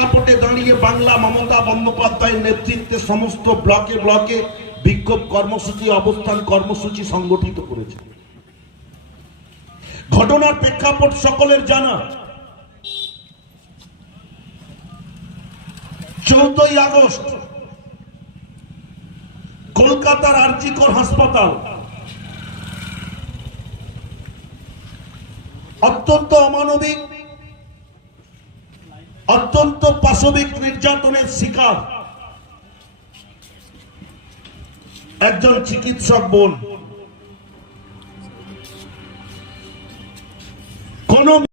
প্রেক্ষাপটে দাঁড়িয়ে বাংলা মমতা বন্দ্যোপাধ্যায়ের নেতৃত্বে সমস্ত ব্লকে ব্লকে বিক্ষোভ কর্মসূচি, অবস্থান কর্মসূচি সংগঠিত করেছে। ঘটনার প্রেক্ষাপট সকলের জানা। চৌদ্দই আগস্ট, কলকাতার আরজিকর হাসপাতাল। অত্যন্ত অমানবিক অত্যন্ত পাশবিক নির্যাতনের শিকার। একজন চিকিৎসক বোন কোন